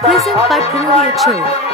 Present by Purulia Church.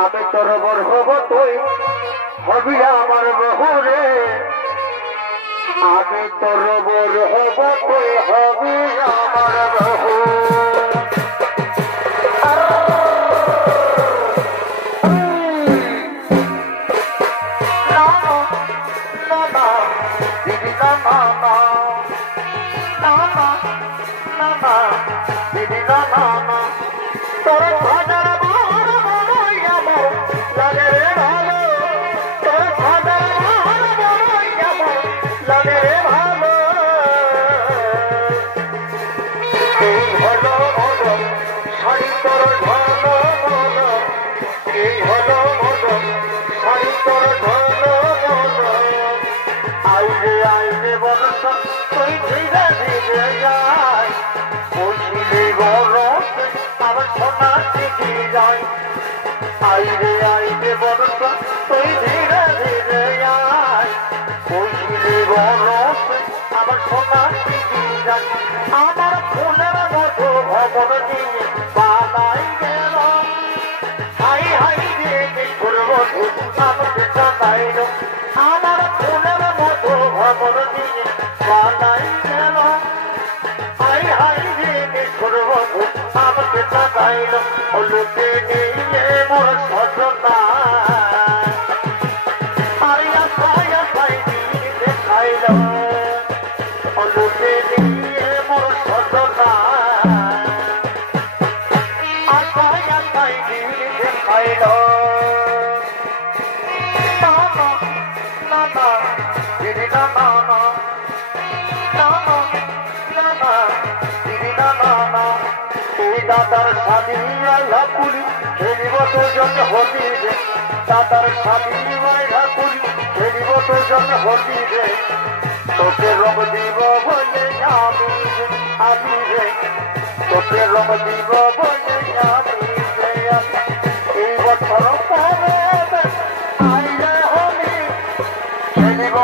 আমি তোর বর হব তুই হবি আমার বহুরে আমি তোর বর হব তুই হবি আমার বহু আমার ফুলের মতো ভবন নিয়ে বানাই গেল হাই হাই দিয়ে করবো আমাকে জানাইল আমার ফুলের মতো ভবন নিয়ে বানাই গেল হাই হাই দিয়ে করবো আমাকে জানাইল লোকে নিয়ে মোর সজনা আরিয়া সায়া সাই দিয়ে দেখাইল লোকে নিয়ে মোর সজনা আশায়া সাই দিয়ে দেখাইল দাদার স্বামী আল্লাহ পুরি খেলিব তোজন হতি রে দাদার স্বামী মাইরা পুরি খেলিব তোজন হতি রে তোকে রং দিব বলে আমি রে তোকে রং দিব বলে আমি রে এই বছর পরে আইলে হলি খেলিব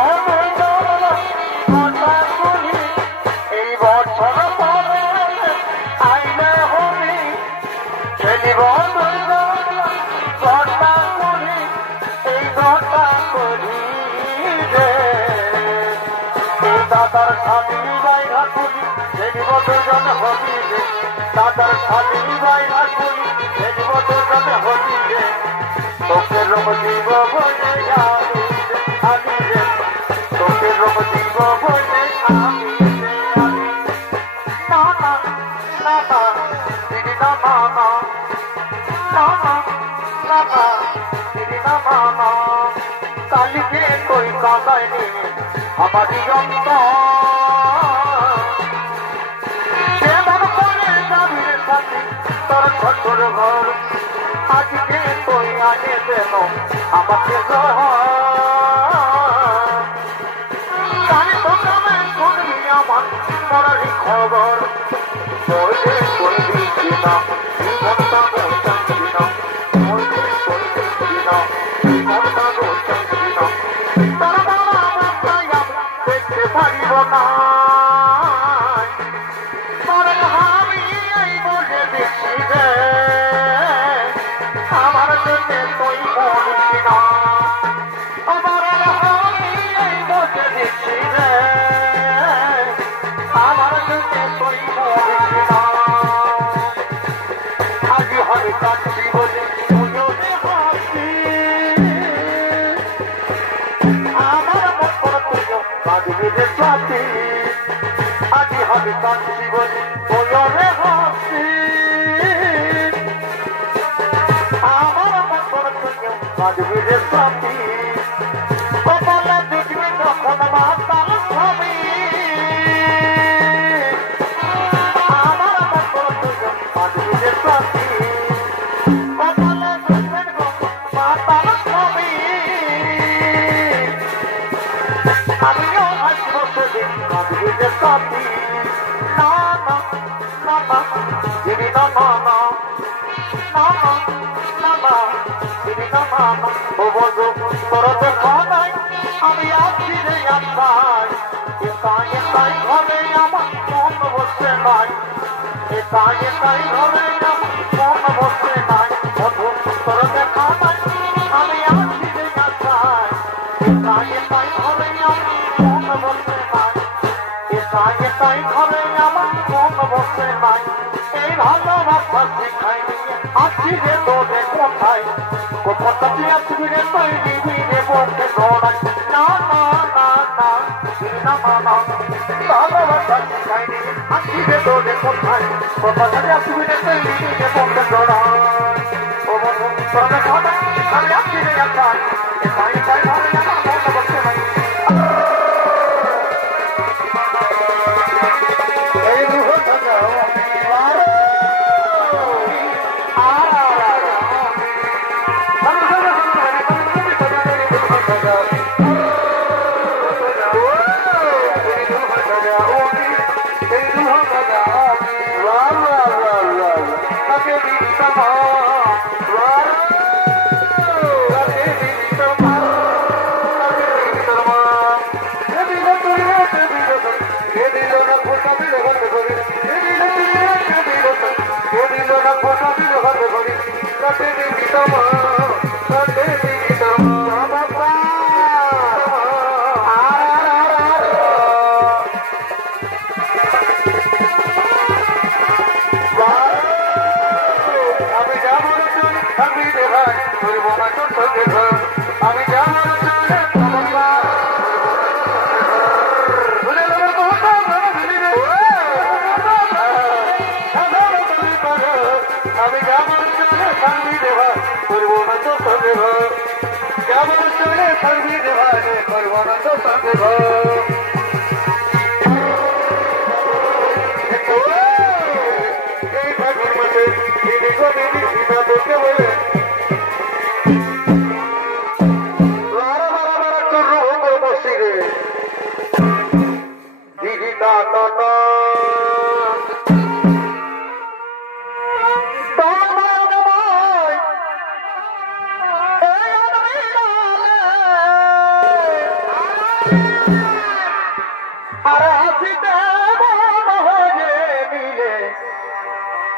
এই বছর পরে আইলে হলি খেলিব ঘটা করি এই ঘটা করি রে দাদার স্বামী বাইরা করি খেলিব দুজন হলি রে দাদার স্বামী বাইরা করি খেলিব দুজন হলি রে তোকে রং দিব বলে আমি রে তোকে রং দিব বলে আমি কালিকে কই কাঁদায়নি আমারই অন্তর ছোটর ঘর আজকে তুই আগে দেন আমাকে জানি তো তবে শুনবি আমার মরারি খবর বলে করবি কিনা জীবনটা গোচাচ্ছি না বলে করবি কিনা জীবনটা গোচাচ্ছি না তারা বাবা আমাকে দেখতে পারিব না আমার জন্য তুই বলছি না আমার আমি এই বসে দিচ্ছি রে আমার জন্য তুই বলছি না আগে হবে কাঁদছি বলে তুইও হাসি আমার মন তুইও কাঁদবি রে সাথী আগে হবে কাঁদছি বলে তুইও হাসি মাধবী রে সাথী কপালে দেখবি যখন মাতাল ছবি আমার মাধবী রে সাথী কপালে দেখবেন মাতাল ছবি আমিও আসবো সেদিন মাধবী রে সাথী না না না না দিদি না না না না না না দিদি না না না ও বন্ধু তোর দেখা নাই আমি আছি রে আশায় একাই একাই ঘরে আমার মন বসে নাই একাই একাই ঘরে আমার মন বসে নাই বন্ধু তোর দেখা নাই আমি আছি রে আশায় একাই একাই ঘরে আমার মন বসে নাই একাই একাই ঘরে আমার মন বসে নাই এই ভালোবাসা শিখাই নিয়ে আছি রে তোদের কোথায় কোথাটা তুই আসবি রে তৈরি রে বলতে দৌড়াই না না না না না না না ভালোবাসা শিখাই নিয়ে আছি রে তোদের কোথায় কোথাটা তুই আসবি রে তৈরি রে বলতে দৌড়াই ও বন্ধু তোর দেখা নাই আমি আছি রে আশায় একাই একাই ঘরে আমার মন বসে নাই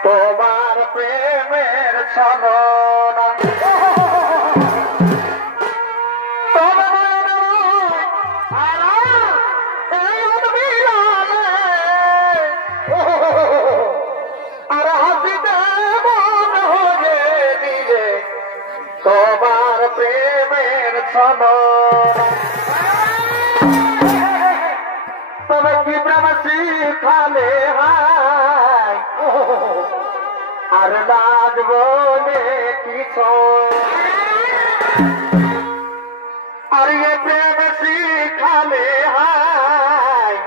তোমার প্রেমের ছলনা আর হাসিতে মন হয়ে দিলে তোমার প্রেমের ছলনা তবে কি প্রেম শিখালে হায় আর লাজ বলে কিছু আর এ প্রেম শিখালে হায়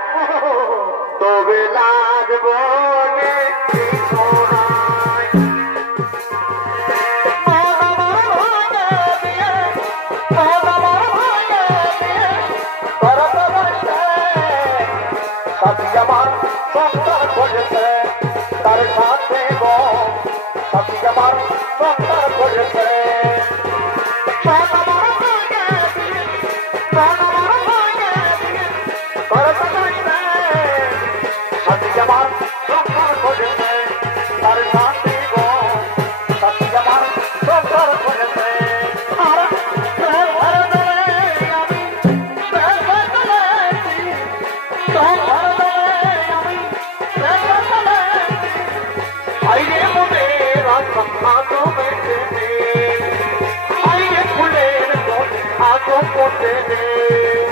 তবে লাজ বলে কিছু নাই সাথী আমার সংসার করেছে তার সাথে গো সাথী আমার সংসার করেছে সাথী আমার সংসার করেছে তার সাথে গো সাথী আমার সংসার করেছে I